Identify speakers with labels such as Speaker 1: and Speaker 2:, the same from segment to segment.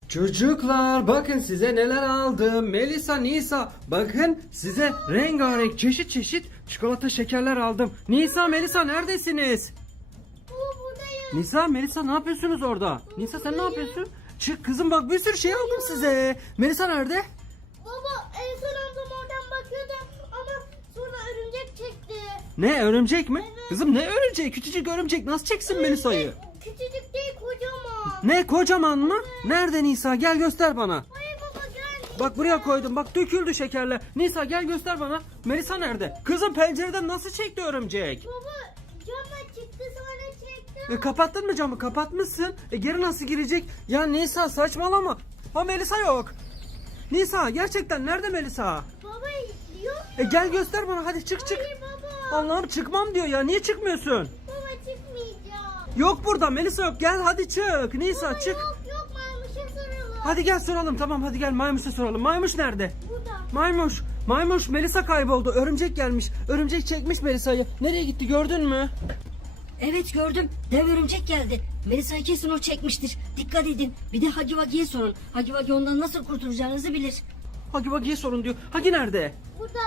Speaker 1: Çocuklar bakın size neler aldım. Melisa, Nisa bakın size rengarenk çeşit çeşit çikolata şekerler aldım. Nisa, Melisa neredesiniz?
Speaker 2: Baba buradayım.
Speaker 1: Nisa, Melisa ne yapıyorsunuz orada? Nisa sen ne yapıyorsun? Çık kızım bak bir sürü şey aldım size. Melisa nerede?
Speaker 2: Baba en son ablam oradan bakıyordu ama sonra örümcek çekti.
Speaker 1: Ne örümcek mi?
Speaker 2: Evet.
Speaker 1: Kızım ne örümcek? Küçücük örümcek nasıl çeksin Melisa'yı?
Speaker 2: Küçücük değil kocaman.
Speaker 1: Ne kocaman mı? Nerede Nisa? Gel göster bana.
Speaker 2: Hayır baba gel.
Speaker 1: Bak buraya koydum. Bak döküldü şekerler. Nisa gel göster bana. Melisa nerede? Kızım pencereden nasıl çekti örümcek?
Speaker 2: Baba camla çıktı sonra çekti.
Speaker 1: Kapattın mı camı? Kapatmışsın. Geri nasıl girecek? Ya Nisa saçmalama. Ha Melisa yok. Nisa gerçekten nerede Melisa?
Speaker 2: Baba diyor mu?
Speaker 1: Gel göster bana hadi çık çık.
Speaker 2: Hayır baba.
Speaker 1: Allah'ım çıkmam diyor ya. Niye çıkmıyorsun?
Speaker 2: Baba çıkmayacağım.
Speaker 1: Yok burada Melisa yok. Gel hadi çık. Nisa
Speaker 2: Baba
Speaker 1: çık.
Speaker 2: yok Maymuş'a soralım.
Speaker 1: Hadi gel soralım tamam hadi gel Maymuş'a soralım. Maymuş nerede?
Speaker 2: Burada.
Speaker 1: Maymuş Melisa kayboldu. Örümcek gelmiş. Örümcek çekmiş Melisa'yı. Nereye gitti gördün mü?
Speaker 3: Evet gördüm. Dev örümcek geldi. Melisa'yı kesin o çekmiştir. Dikkat edin. Bir de Hagi Vagi'ye sorun. Hagi Vagi ondan nasıl kurtulacağınızı bilir.
Speaker 1: Hagi'ye sorun diyor. Hagi nerede?
Speaker 2: Burada.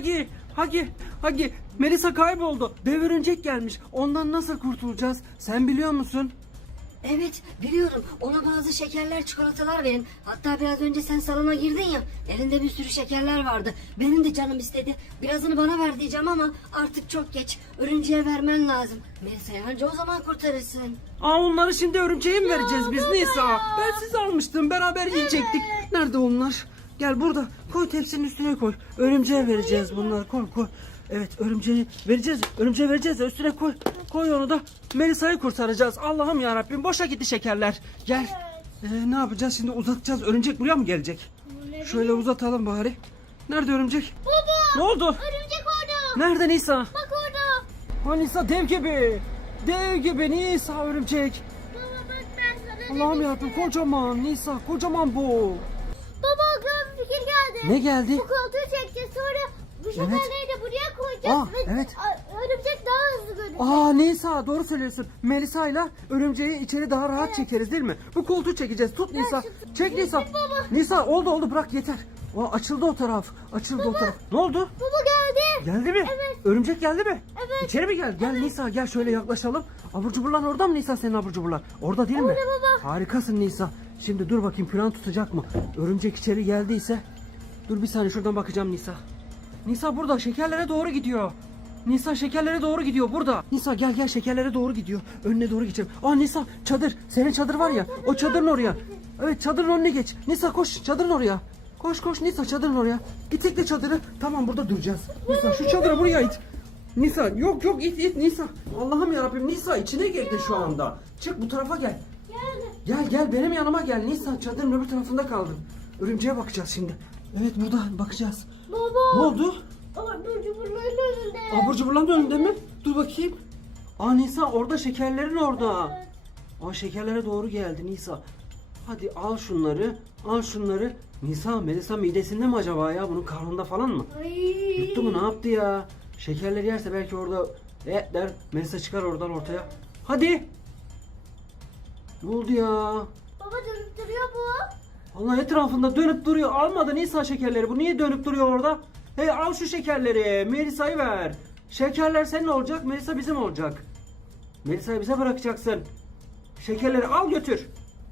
Speaker 1: Hagi. Melisa kayboldu. Dev örümcek gelmiş. Ondan nasıl kurtulacağız? Sen biliyor musun?
Speaker 3: Evet biliyorum. Ona bazı şekerler çikolatalar verin. Hatta biraz önce sen salona girdin ya. Elinde bir sürü şekerler vardı. Benim de canım istedi. Birazını bana ver diyeceğim ama artık çok geç. Örümceğe vermen lazım. Melisa'yı anca o zaman kurtarırsın.
Speaker 1: Onları şimdi örümceğe mi vereceğiz biz Nisa? Ben sizi almıştım. Beraber yiyecektik. Nerede onlar? Gel burada. Koy tepsinin üstüne koy. Örümceğe vereceğiz bunları. Koy. Evet örümceğe vereceğiz. Örümceğe vereceğiz. Üstüne koy. Koy onu da. Melisa'yı kurtaracağız. Allah'ım ya Rabbim boşa gitti şekerler. Gel. Ne yapacağız şimdi uzatacağız. Örümcek buraya mı gelecek? Şöyle uzatalım bari. Nerede örümcek?
Speaker 2: Baba.
Speaker 1: Ne oldu?
Speaker 2: Örümcek orada.
Speaker 1: Nerede Nisa?
Speaker 2: Bak orada.
Speaker 1: Ha Nisa dev gibi. Dev gibi Nisa örümcek.
Speaker 2: Baba bak ben sana
Speaker 1: Allah'ım
Speaker 2: demiştim.
Speaker 1: yarabbim kocaman Nisa kocaman bu.
Speaker 2: Baba aklıma bir fikir geldi.
Speaker 1: Ne geldi?
Speaker 2: Bu koltuğu çekeceğiz sonra bu şekerleri de buraya koyacağız.
Speaker 1: Evet.
Speaker 2: Örümcek daha hızlı görecek.
Speaker 1: Nisa doğru söylüyorsun. Melisa ile örümceği içeri daha rahat çekeriz değil mi? Bu koltuğu çekeceğiz. Tut Nisa. Çek Nisa.
Speaker 2: baba.
Speaker 1: Nisa oldu bırak yeter. Açıldı o taraf. O taraf. Ne oldu?
Speaker 2: Baba geldi.
Speaker 1: Geldi mi?
Speaker 2: Evet.
Speaker 1: Örümcek geldi mi?
Speaker 2: Evet.
Speaker 1: İçeri mi geldi? Gel Nisa gel şöyle yaklaşalım. Abur cuburlar orada mı Nisa senin abur cuburlar? Orada değil mi?
Speaker 2: Orada baba.
Speaker 1: Harikasın Nisa. Şimdi dur bakayım plan tutacak mı? Örümcek içeri geldiyse. Dur bir saniye şuradan bakacağım Nisa. Nisa burada şekerlere doğru gidiyor. Nisa şekerlere doğru gidiyor burada. Nisa gel şekerlere doğru gidiyor. Önüne doğru geçelim. Nisa çadır. Senin çadır var ya. O çadırın oraya. Evet çadırın önüne geç. Nisa koş çadırın oraya. Koş Nisa çadırın oraya. İtekle çadırı. Tamam burada duracağız. Nisa şu çadırı buraya it. Nisa yok it Nisa. Allah'ım yarabbim Nisa içine girdi şu anda. Çık bu tarafa gel. Gel benim yanıma gel Nisa çadırın öbür tarafında kaldın. Örümceğe bakacağız şimdi. Evet burada bakacağız.
Speaker 2: Baba.
Speaker 1: Ne oldu?
Speaker 2: Abur cuburların önünde.
Speaker 1: Abur cuburların önünde mi? Dur bakayım. Nisa orada şekerlerin orada. Şekerlere doğru geldi Nisa. Hadi al şunları. Nisa Melisa midesinde mi acaba ya? Bunun karnında falan mı?
Speaker 2: Ay.
Speaker 1: Yuttu mu ne yaptı ya? Şekerleri yerse belki orada der. Melisa çıkar oradan ortaya. Hadi. Ne oldu ya?
Speaker 2: Baba dönüp duruyor bu.
Speaker 1: Allah etrafında dönüp duruyor. Almadı Nisa şekerleri. Bu niye dönüp duruyor orada? Hey al şu şekerleri. Melisa'yı ver. Şekerler senin olacak. Melisa bizim olacak. Melisa'yı bize bırakacaksın. Şekerleri al götür.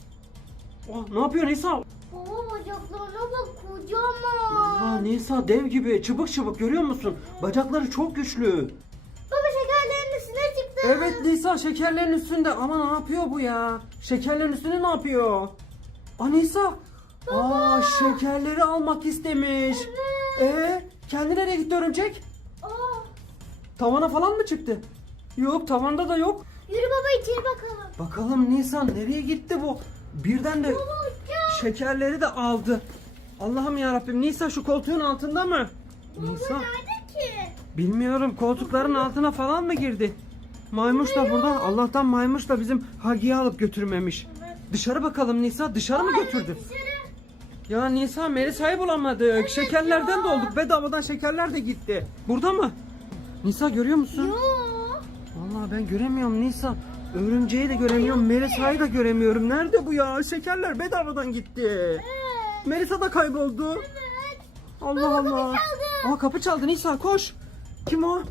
Speaker 1: Ne yapıyor Nisa?
Speaker 2: Baba bacaklarına bak kocaman.
Speaker 1: Nisa dev gibi. Çıbık görüyor musun? Bacakları çok güçlü.
Speaker 2: Baba şekerlerin üstüne çıktı.
Speaker 1: Evet Nisa şekerlerin üstünde. Ama ne yapıyor bu ya? Şekerlerin üstünde ne yapıyor? Nisa. Şekerleri almak istemiş. Kendi nereye gitti örümcek?
Speaker 2: Aa,
Speaker 1: Tavana falan mı çıktı? Yok tavanda da yok.
Speaker 2: yürü baba içeri bakalım.
Speaker 1: Bakalım Nisan nereye gitti bu? Birden de
Speaker 2: Baba uçak.
Speaker 1: şekerleri de aldı. Allah'ım yarabbim Nisa şu koltuğun altında mı? Nisa
Speaker 2: Nerede ki?
Speaker 1: bilmiyorum koltukların altına falan mı girdi? Maymuş da burada. Allah'tan maymuş da bizim Hagi'yi alıp götürmemiş. Dışarı bakalım Nisa dışarı mı götürdü?
Speaker 2: Dışarı.
Speaker 1: Ya Nisa Melisa'yı bulamadık. Şekerlerden de olduk. Bedavadan şekerler de gitti. Burada mı? Nisa görüyor musun?
Speaker 2: Yok.
Speaker 1: Vallahi ben göremiyorum Nisa. Örümceği de göremiyorum. Melisa'yı da göremiyorum. Nerede bu ya? Şekerler bedavadan gitti. Melisa da kayboldu. Allah Allah. Aa, kapı çaldı Nisa, koş. Kim o?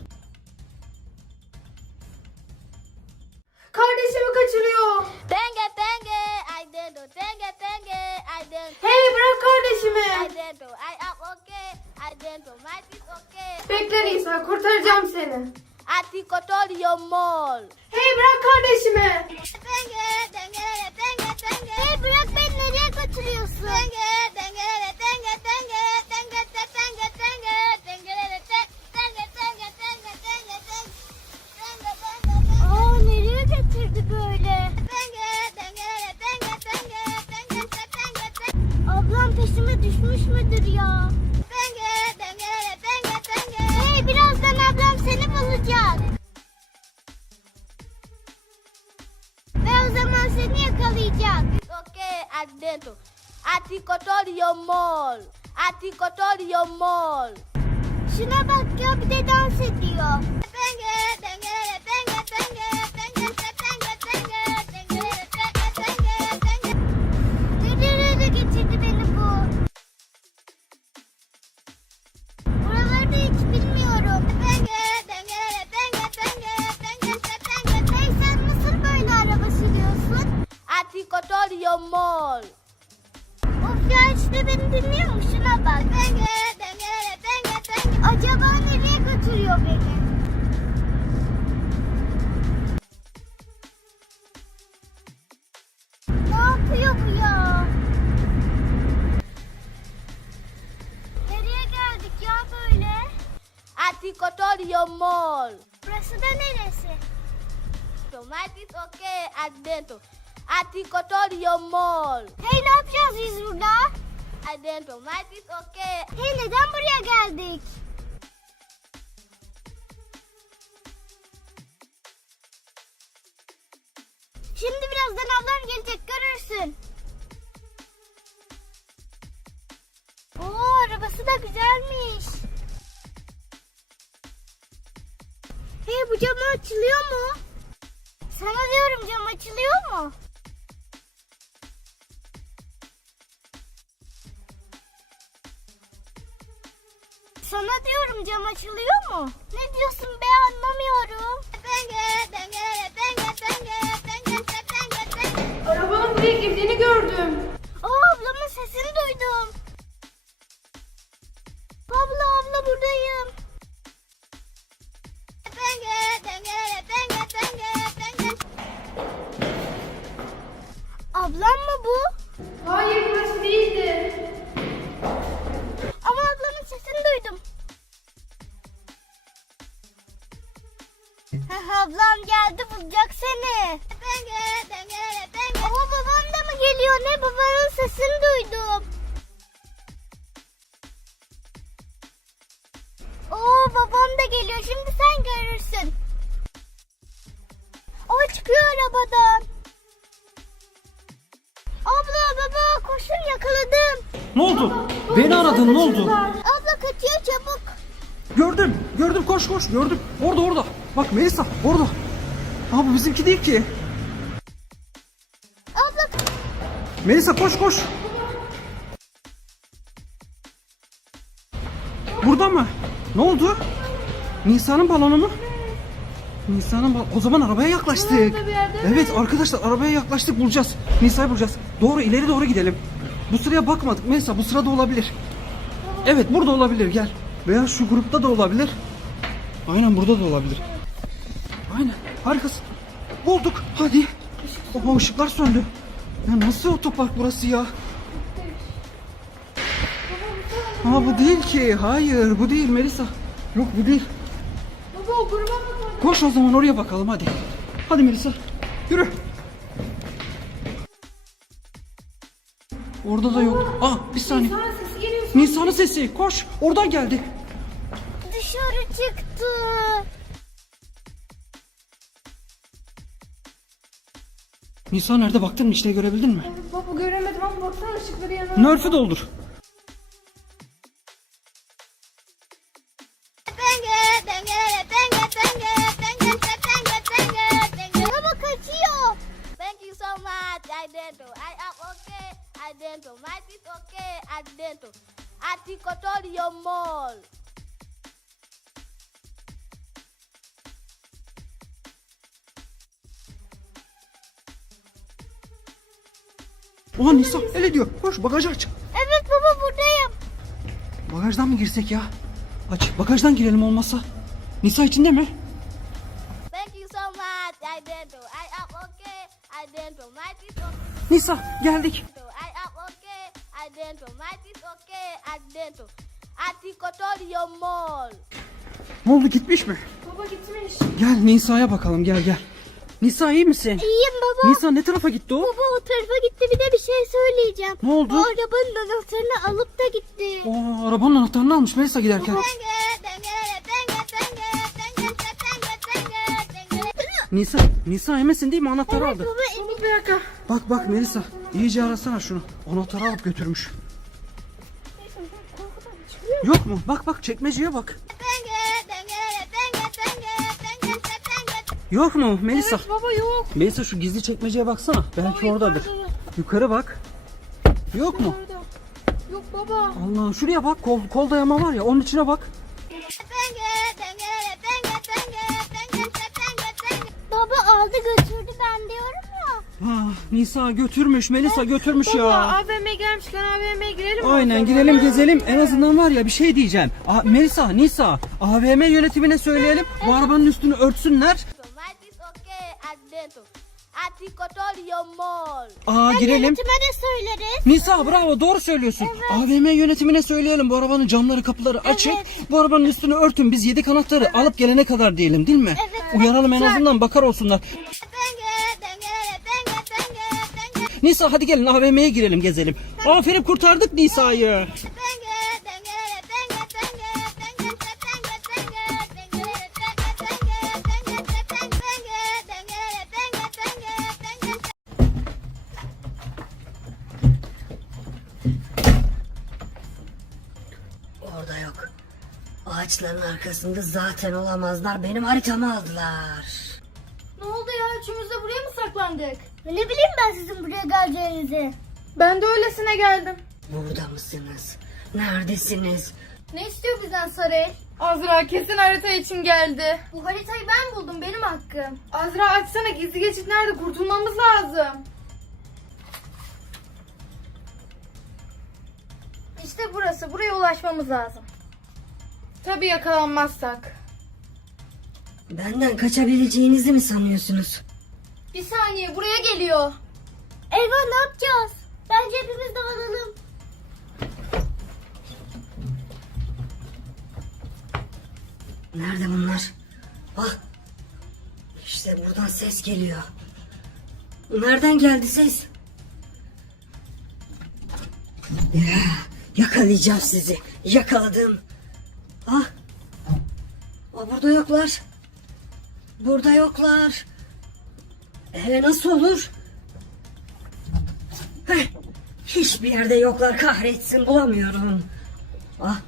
Speaker 2: Kardeşimi kaçırıyor.
Speaker 4: Tenge tenge, I did do tenge tenge, I did.
Speaker 2: Hey bırak kardeşimi.
Speaker 4: I did do. I am okay. I did do. My is okay.
Speaker 2: Bekle Nisa, kurtaracağım seni.
Speaker 4: Ati kotorio mall.
Speaker 2: Hey bırak kardeşimi.
Speaker 4: Tenge tenge tenge tenge. Hey bırak beni, nereye götürüyorsun? Tenge tenge tenge tenge tenge tenge tenge tenge tenge tenge tenge tenge tenge.
Speaker 2: Aa nereye getirdi böyle?
Speaker 4: Tenge tenge tenge tenge tenge tenge tenge.
Speaker 2: Ablam peşime düşmüş müdür ya?
Speaker 4: Tenge tenge tenge tenge.
Speaker 2: Hey birazdan ablam seni bulacak. Ve o zaman seni yakalayacak.
Speaker 4: Okay, adentro. Ati kotorio mall. Ati kotorio mall.
Speaker 2: Şuna bak ya, bir de dans ediyor.
Speaker 4: Tenge tenge tenge tenge tenge tenge tenge tenge tenge tenge.
Speaker 2: Nerelere getirdi beni bu? Buraları da hiç bilmiyorum.
Speaker 4: Tenge tenge tenge tenge tenge tenge.
Speaker 2: Hey sen nasıl böyle araba sürüyorsun?
Speaker 4: Ati kotorio mall.
Speaker 2: Of ya, işte beni dinliyor mu? Şuna bak.
Speaker 4: Tenge tenge tenge tenge.
Speaker 2: Acaba nereye götürüyor beni? Ne yapıyor bu ya? Nereye geldik ya böyle?
Speaker 4: Ati kotorio mall.
Speaker 2: Burası da neresi?
Speaker 4: Tomatis okay, adentro. Ati kotorio mall.
Speaker 2: Hey ne yapacağız biz burada?
Speaker 4: Adentro, tomatis okay.
Speaker 2: Hey neden buraya geldik? Şimdi birazdan ablam gelecek, görürsün. Oo arabası da güzelmiş. Hey bu cam açılıyor mu? Sana diyorum, cam açılıyor mu? Sana diyorum, cam açılıyor mu? Ne diyorsun be, anlamıyorum.
Speaker 4: Tenge tenge tenge tenge tenge tenge tenge.
Speaker 2: Arabanın buraya girdiğini gördüm. Aa ablamın sesini duydum. Abla buradayım.
Speaker 4: Tenge tenge tenge tenge tenge.
Speaker 2: Ablam mı bu?
Speaker 5: Hayır burası değildi.
Speaker 2: Ama ablamın sesini duydum. Ablam geldi, bulacak seni.
Speaker 4: Tenge tenge tenge.
Speaker 2: Ama babam da mı geliyor ne? Babanın sesini duydum. Oo babam da geliyor, şimdi sen görürsün. O çıkıyor arabadan. Abla baba koşun, yakaladım.
Speaker 1: Ne oldu? Beni aradın, ne oldu?
Speaker 2: Abla kaçıyor, çabuk.
Speaker 1: Gördüm, koş gördüm. Orada. Bak Melisa, orada. Aa, bu bizimki değil ki.
Speaker 2: Abla
Speaker 1: Melisa koş. Burada mı? Ne oldu? Nisa'nın balonu mu? O zaman arabaya yaklaştık. Evet arkadaşlar, arabaya yaklaştık, bulacağız. Nisa'yı bulacağız. İleri doğru gidelim. Bu sıraya bakmadık Melisa, bu sırada olabilir. Evet burada olabilir, gel. Veya şu grupta da olabilir. Aynen burada da olabilir. Aynen, harikasın. Bulduk, hadi. Oha, ışıklar söndü. Ya nasıl otopark burası ya? Aa, bu değil ki. Hayır, bu değil Melisa. Yok, bu değil.
Speaker 5: Baba o gruba bakalım.
Speaker 1: Koş o zaman, oraya bakalım hadi. Hadi Melisa, yürü. Orada da yok. Bir saniye.
Speaker 5: Sana sesi geliyor.
Speaker 1: Nisa'nın sesi, koş. Oradan geldi.
Speaker 2: dışarı çıktı.
Speaker 1: Nisa nerede, baktın mı, işte görebildin mi?
Speaker 5: Baba göremedim ama baksana ışıkları yanar.
Speaker 1: Nerf'ü doldur.
Speaker 4: Tenge tenge tenge tenge tenge tenge tenge tenge.
Speaker 2: Bana bak
Speaker 4: adentro, mas it's okay adentro. Anticotorio mall.
Speaker 1: Oha Nisa öyle diyor. Koş bagajı aç.
Speaker 2: Evet baba buradayım.
Speaker 1: Bagajdan mı girsek ya? Aç bagajdan girelim olmazsa. Nisa içinde mi?
Speaker 4: Thank you so much adentro. I am okay adentro, mas it's okay.
Speaker 1: Nisa geldik.
Speaker 4: I am okay adentro, mas it's okay adentro. Anticotorio mall.
Speaker 1: Ne oldu gitmiş mi?
Speaker 5: Baba gitmiş.
Speaker 1: Gel Nisa'ya bakalım gel gel. Nisa iyi misin?
Speaker 2: İyiyim baba.
Speaker 1: Nisa ne tarafa gitti o?
Speaker 2: Baba o tarafa gitti, bir de bir şey söyleyeceğim.
Speaker 1: Ne oldu?
Speaker 2: O arabanın anahtarını alıp da gitti.
Speaker 1: Oo, arabanın anahtarını almış Melisa giderken. Nisa emesin değil mi? Anahtarı aldı.
Speaker 2: Baba
Speaker 5: Bir dakika.
Speaker 1: Bak bak Melisa iyice arasana şunu. Anahtarı alıp götürmüş. Yok mu? Bak bak çekmeceye bak. Yok mu Melisa?
Speaker 5: Baba yok.
Speaker 1: Melisa şu gizli çekmeceye baksana. Belki oradadır. Yukarı bak. Yok mu?
Speaker 5: Orada. Yok baba.
Speaker 1: Allah şuraya bak kol dayama var ya onun içine bak.
Speaker 2: baba aldı götürdü ben diyorum ya.
Speaker 1: Ha, Nisa götürmüş Melisa götürmüş
Speaker 5: Baba
Speaker 1: ya.
Speaker 5: AVM'ye gelmişken AVM'ye girelim mi?
Speaker 1: Aynen
Speaker 5: o zaman?
Speaker 1: girelim gezelim en azından var ya bir şey diyeceğim. Melisa Nisa AVM yönetimine söyleyelim bu arabanın üstünü örtsünler.
Speaker 4: Mas it's okay adentro. Anticotorio mall.
Speaker 1: Girelim.
Speaker 2: Yönetime de söyleriz.
Speaker 1: Nisa bravo doğru söylüyorsun. AVM yönetimine söyleyelim bu arabanın camları kapıları açık. Bu arabanın üstünü örtün biz 7 anahtarı alıp gelene kadar diyelim değil mi? Uyaralım en azından bakar olsunlar. Nisa hadi gelin AVM'ye girelim gezelim. Aferin kurtardık Nisa'yı.
Speaker 3: Orada yok. Ağaçların arkasında zaten olamazlar. Benim haritamı aldılar.
Speaker 5: Ne oldu ya? Üçümüz de buraya mı saklandık?
Speaker 2: Ne bileyim ben sizin buraya geleceğinizi.
Speaker 5: Ben de öylesine geldim.
Speaker 3: Burada mısınız? Neredesiniz?
Speaker 5: Ne istiyor bizden Sarı? Azra kesin harita için geldi. Bu haritayı ben buldum, benim hakkım. Azra açsana, gizli geçit nerede? Kurtulmamız lazım. İşte burası, buraya ulaşmamız lazım. Tabii yakalanmazsak.
Speaker 3: Benden kaçabileceğinizi mi sanıyorsunuz?
Speaker 5: Bir saniye, buraya geliyor.
Speaker 2: Eyvah ne yapacağız? Bence hepimiz dağılalım.
Speaker 3: Nerede bunlar? Bak. İşte buradan ses geliyor. Nereden geldi ses? Ya, yakalayacağım sizi. Yakaladım. Ah. Burada yoklar. Burada yoklar. Nasıl olur? Heh, hiçbir yerde yoklar, kahretsin, bulamıyorum. Ah.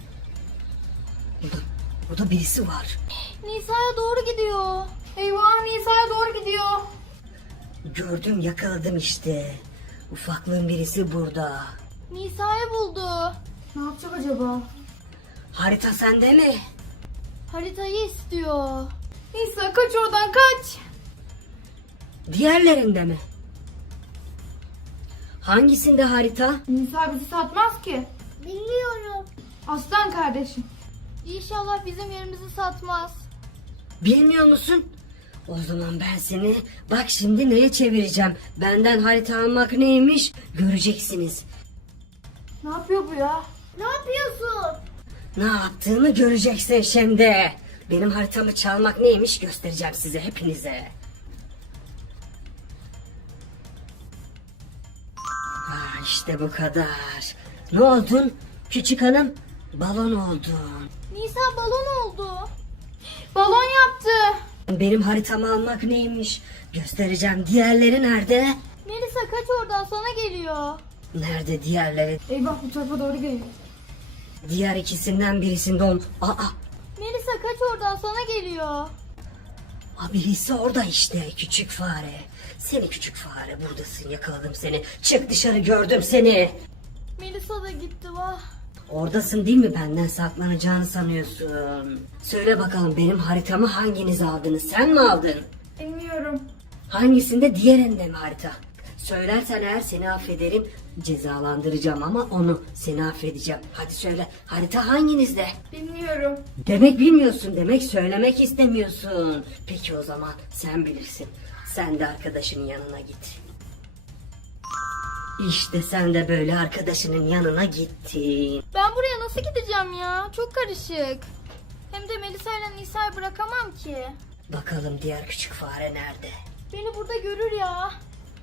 Speaker 3: Burada birisi var.
Speaker 5: Nisa'ya doğru gidiyor. Eyvah, Nisa'ya doğru gidiyor.
Speaker 3: Gördüm, yakaladım işte. Ufaklığın birisi burada.
Speaker 5: Nisa'yı buldu. Ne yapacak acaba?
Speaker 3: Harita sende mi?
Speaker 5: Haritayı istiyor. Nisa kaç oradan, kaç.
Speaker 3: Diğerlerinde mi? Hangisinde harita?
Speaker 5: Nisa bizi satmaz ki.
Speaker 2: Bilmiyorum.
Speaker 5: Aslan kardeşim. İnşallah bizim yerimizi satmaz.
Speaker 3: Bilmiyor musun? O zaman ben seni bak şimdi neye çevireceğim. Benden harita almak neymiş göreceksiniz.
Speaker 5: Ne yapıyor bu ya?
Speaker 2: Ne yapıyorsun?
Speaker 3: Ne yaptığımı göreceksin şimdi. Benim haritamı çalmak neymiş göstereceğim size hepinize. İşte bu kadar. Ne oldun? Küçük hanım balon oldun.
Speaker 5: Nisa balon oldu. Balon yaptı.
Speaker 3: Benim haritamı almak neymiş göstereceğim. Diğerleri nerede?
Speaker 5: Melisa kaç oradan, sana geliyor.
Speaker 3: Nerede diğerleri?
Speaker 5: Eyvah, bu tarafa doğru geliyor.
Speaker 3: Diğer ikisinden birisinde
Speaker 5: Melisa kaç oradan, sana geliyor.
Speaker 3: Birisi orada işte küçük fare. Seni küçük fare buradasın, yakaladım seni. Çık dışarı, gördüm seni.
Speaker 5: Melisa da gitti vah.
Speaker 3: Oradasın değil mi? Benden saklanacağını sanıyorsun. Söyle bakalım, benim haritamı hanginiz aldınız? Sen mi aldın?
Speaker 5: Bilmiyorum.
Speaker 3: Hangisinde, diğerinde mi harita? Söylersen eğer seni affederim, cezalandıracağım ama onu seni affedeceğim. Hadi söyle, harita hanginizde?
Speaker 5: Bilmiyorum.
Speaker 3: Demek bilmiyorsun, demek söylemek istemiyorsun. Peki o zaman sen bilirsin. Sen de arkadaşının yanına git. İşte sen de böyle arkadaşının yanına gittin.
Speaker 5: Ben buraya nasıl gideceğim ya? Çok karışık. Hem de Melisa ile Nisa'yı bırakamam ki.
Speaker 3: Bakalım diğer küçük fare nerede?
Speaker 5: Beni burada görür ya.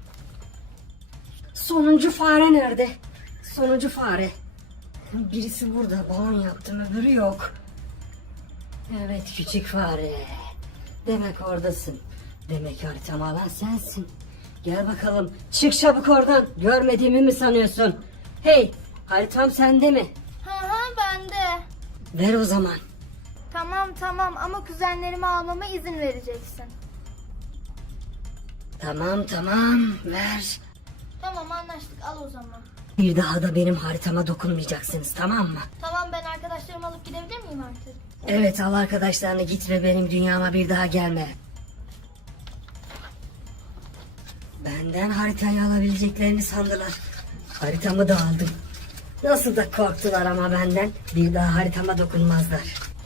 Speaker 3: Sonuncu fare nerede? Sonuncu fare. Birisi burada, balon yaptım, öbürü yok. Evet küçük fare. Demek oradasın. Demek haritamı alan sensin. Gel bakalım, çık çabuk oradan. Görmediğimi mi sanıyorsun? Hey, haritam sende mi?
Speaker 5: Hı bende.
Speaker 3: Ver o zaman.
Speaker 5: Tamam ama kuzenlerimi almama izin vereceksin.
Speaker 3: Tamam, ver.
Speaker 5: Tamam anlaştık, al o zaman.
Speaker 3: Bir daha da benim haritama dokunmayacaksınız, tamam mı?
Speaker 5: Tamam, ben arkadaşlarımı alıp gidebilir miyim artık?
Speaker 3: Evet, al arkadaşlarını, git ve benim dünyama bir daha gelme. Benden haritayı alabileceklerini sandılar. Haritamı da aldım. Nasıl da korktular ama benden. Bir daha haritama dokunmazlar.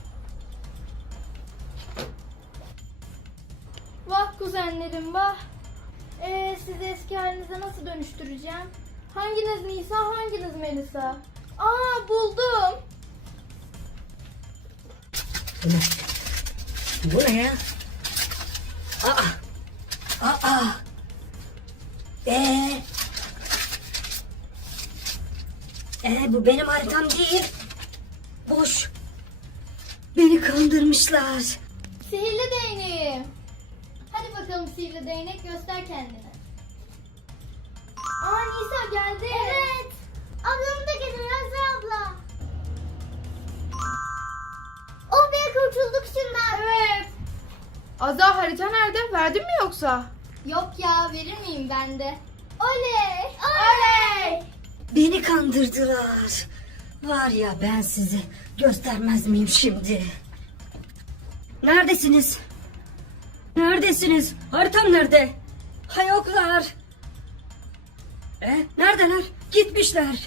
Speaker 5: Vah kuzenlerim vah. Sizi eski halinize nasıl dönüştüreceğim? Hanginiz Nisa, hanginiz Melisa? Aa, buldum.
Speaker 3: Bu ne? Bu ne ya? Aa! Bu benim haritam değil. Boş. Beni kandırmışlar.
Speaker 5: Sihirli değneğim. Hadi bakalım sihirli değnek, göster kendini. Aa, Nisa geldi.
Speaker 4: Evet. Ablamı da getir Azra abla. Oh be, kurtulduk şundan.
Speaker 5: Evet. Azra, harita nerede? Verdin mi yoksa? Yok ya, verir miyim ben de? Oley! Oley!
Speaker 3: Beni kandırdılar. Var ya, ben sizi göstermez miyim şimdi? Neredesiniz? Neredesiniz? Haritam nerede? Ha, yoklar. Neredeler? Gitmişler.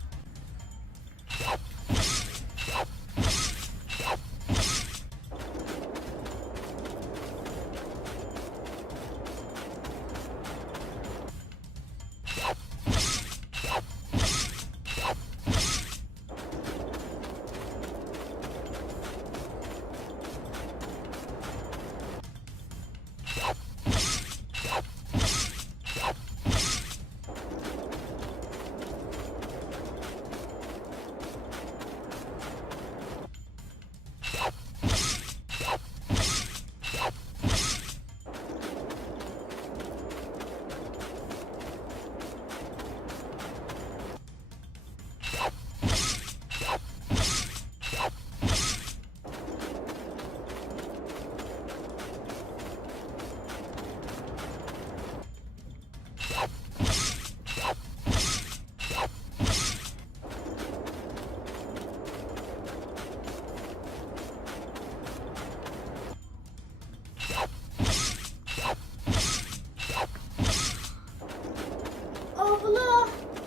Speaker 5: Abla.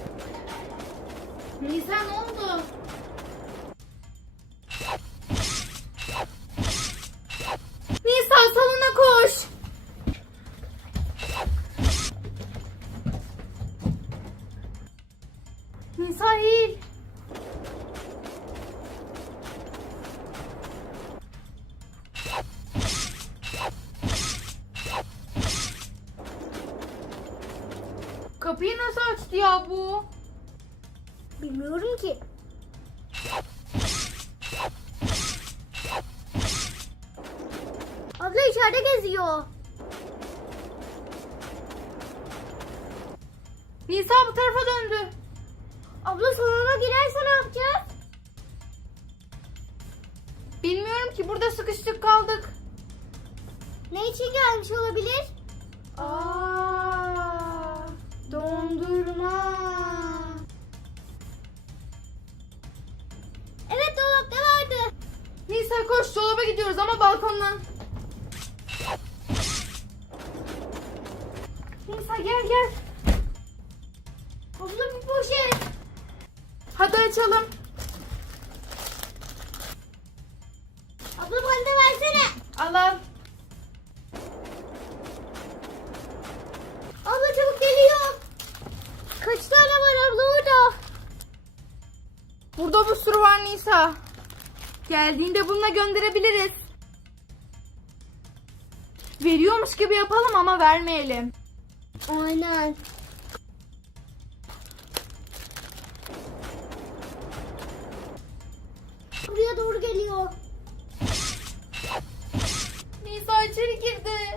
Speaker 5: Nisa, ne oldu? Nisa, salona koş. Nisa, eğil. Kapıyı nasıl açtı ya bu?
Speaker 2: Bilmiyorum ki.
Speaker 4: Abla içeride geziyor.
Speaker 5: Nisa bu tarafa döndü.
Speaker 4: Abla salona girerse ne yapacağız?
Speaker 5: Bilmiyorum ki, burada sıkıştık kaldık.
Speaker 4: Ne için gelmiş olabilir?
Speaker 5: Aa, dondurma. Nisa koş, dolaba gidiyoruz ama balkondan. Nisa gel.
Speaker 4: Abla bir poşet.
Speaker 5: Hadi açalım.
Speaker 4: Abla bana da versene.
Speaker 5: Al.
Speaker 4: Abla çabuk geliyor. Kaç tane var abla orada?
Speaker 5: Burada bir sürü var Nisa. Geldiğinde bununla gönderebiliriz. Veriyormuş gibi yapalım ama vermeyelim.
Speaker 4: Aynen. Buraya doğru geliyor.
Speaker 5: Nisa içeri girdi.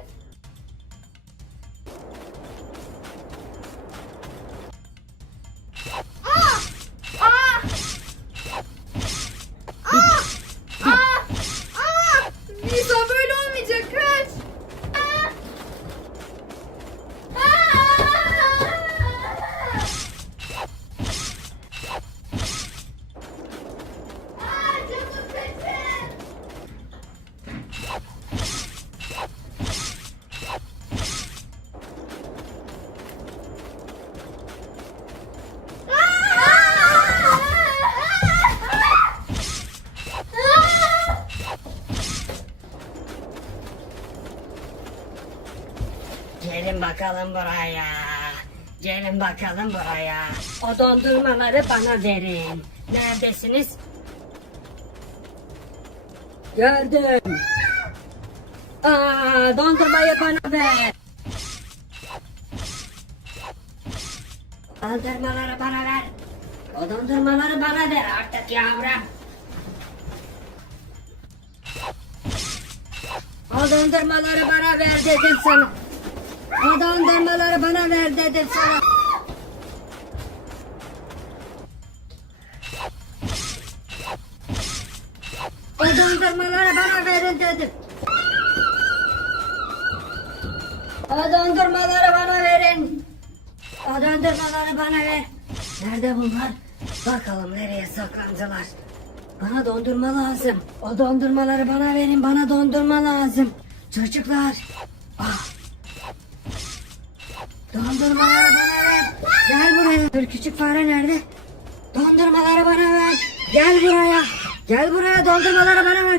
Speaker 5: Aa! Nisa böyle olmayacak. Kaç.
Speaker 4: Çabuk kaçın.
Speaker 3: Gelin bakalım buraya. Gelin bakalım buraya. O dondurmaları bana verin. Neredesiniz? Gördüm. Dondurmayı bana ver. Dondurmaları bana ver. O dondurmaları bana ver artık yavrum. O dondurmaları bana ver dedim sana. O dondurmaları bana ver dedim sana. O dondurmaları bana verin dedim. O dondurmaları bana verin. O dondurmaları bana ver. Nerede bunlar? Bakalım nereye saklandılar. Bana dondurma lazım. O dondurmaları bana verin. Bana dondurma lazım. Çocuklar. Dondurmaları bana ver. Gel buraya. Dur, küçük fare nerede? Dondurmaları bana ver. Gel buraya. Gel buraya, dondurmaları bana ver.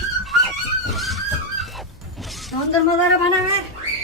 Speaker 3: Dondurmaları bana ver.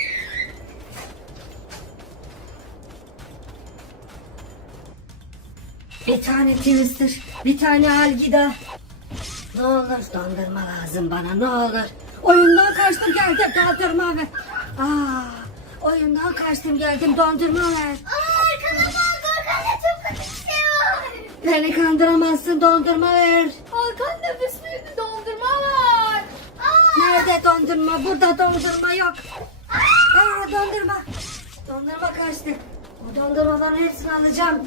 Speaker 3: Bir tane Twister, bir tane Algida. Ne olur dondurma lazım bana, ne olur. Oyundan kaçtım geldim, dondurma ver. Oyundan kaçtım geldim, dondurma ver.
Speaker 4: Arkana bak, arkanda çok kötü bir şey var.
Speaker 3: Beni kandıramazsın, dondurma ver.
Speaker 5: Hakan nefesliydi, dondurma var.
Speaker 3: Nerede dondurma? Burada dondurma yok. Dondurma. Dondurma kaçtı. O dondurmaların hepsini alacağım.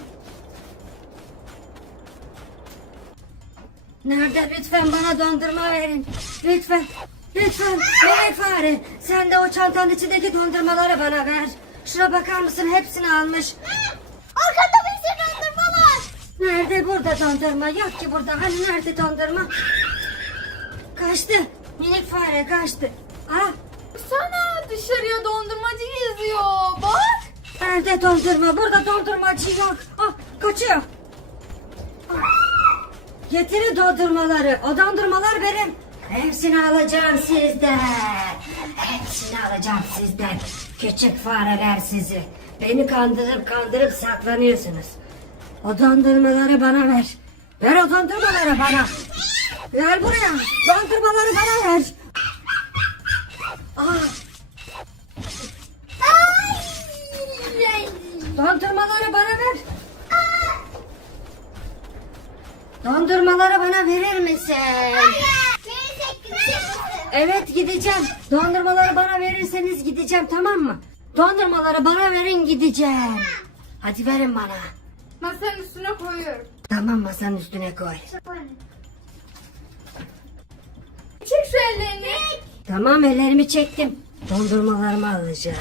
Speaker 3: Nerede? Lütfen bana dondurma verin. Lütfen. Lütfen. Melek fare. Sen de o çantanın içindeki dondurmaları bana ver. Şuna bakar mısın? Hepsini almış.
Speaker 4: Arkanda bir sürü dondurma var.
Speaker 3: Nerede? Burada dondurma. Yok ki burada. Hani nerede dondurma? Kaçtı. Minik fare kaçtı.
Speaker 5: Sana dışarıya dondurmacı geziyor. Bak.
Speaker 3: Nerede dondurma? Burada dondurmacı yok. Kaçıyor. Getirin dondurmaları. O dondurmalar benim. Hepsini alacağım sizden. Hepsini alacağım sizden. Küçük fareler sizi. Beni kandırıp saklanıyorsunuz. O dondurmaları bana ver. Ver o dondurmaları bana. Ver buraya. Dondurmaları bana ver. Dondurmaları bana ver. Dondurmaları bana verir misin?
Speaker 4: Neyse gidecek misin?
Speaker 3: Evet gideceğim. Dondurmaları bana verirseniz gideceğim, tamam mı? Dondurmaları bana verin, gideceğim. Hadi verin bana.
Speaker 5: Masanın üstüne koyuyorum.
Speaker 3: Tamam, masanın üstüne koy.
Speaker 5: Çek şu ellerini.
Speaker 3: Tamam, ellerimi çektim. Dondurmalarımı alacağım.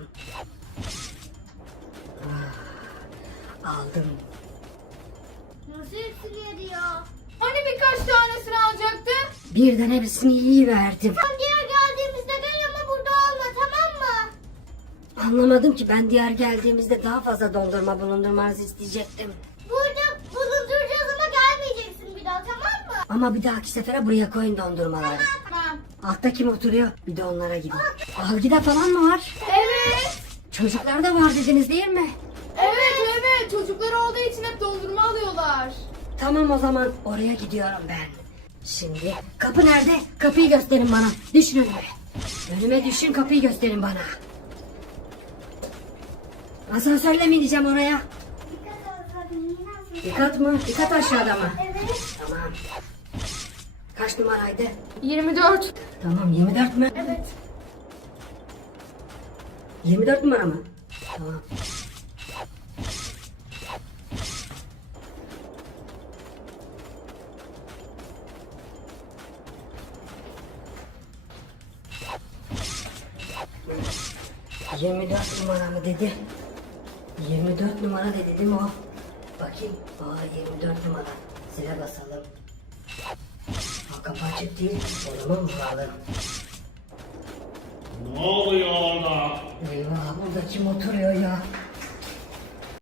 Speaker 3: Aldım.
Speaker 4: Nasıl hepsini yedi ya?
Speaker 5: Hani birkaç tanesini alacaktın?
Speaker 3: Birden hepsini yiyiverdim.
Speaker 4: Sen diğer geldiğimizde gel ama burada olma, tamam mı?
Speaker 3: Anlamadım ki, ben diğer geldiğimizde daha fazla dondurma bulundurmanızı isteyecektim.
Speaker 4: Burada bulunduracağız ama gelmeyeceksin bir daha, tamam mı?
Speaker 3: Ama bir dahaki sefere buraya koyun dondurmaları.
Speaker 5: Tamam.
Speaker 3: Altta kim oturuyor? Bir de onlara gidin. Algida falan mı var?
Speaker 5: Evet.
Speaker 3: Çocuklar da var dediniz değil mi?
Speaker 5: Evet. Çocuklar olduğu için hep dondurma alıyorlar.
Speaker 3: Tamam, o zaman oraya gidiyorum ben. Şimdi kapı nerede? Kapıyı gösterin bana. Düşün önüme. Önüme düşün, kapıyı gösterin bana. Asansörle mi ineceğim oraya? Dikkat mı? Dikkat aşağıda mı?
Speaker 4: Evet.
Speaker 3: Tamam. Kaç numaraydı?
Speaker 5: 24.
Speaker 3: Tamam, 24 mü?
Speaker 5: Evet.
Speaker 3: 24 numara mı? Tamam. ...24 numara mı dedi? 24 numara dedi değil mi o? Bakayım. Aa, 24 numara. Zile basalım. Aa, kapı açık değil. O zaman vuralım.
Speaker 6: Ne oluyor orada?
Speaker 3: Eyvah, burada kim oturuyor ya?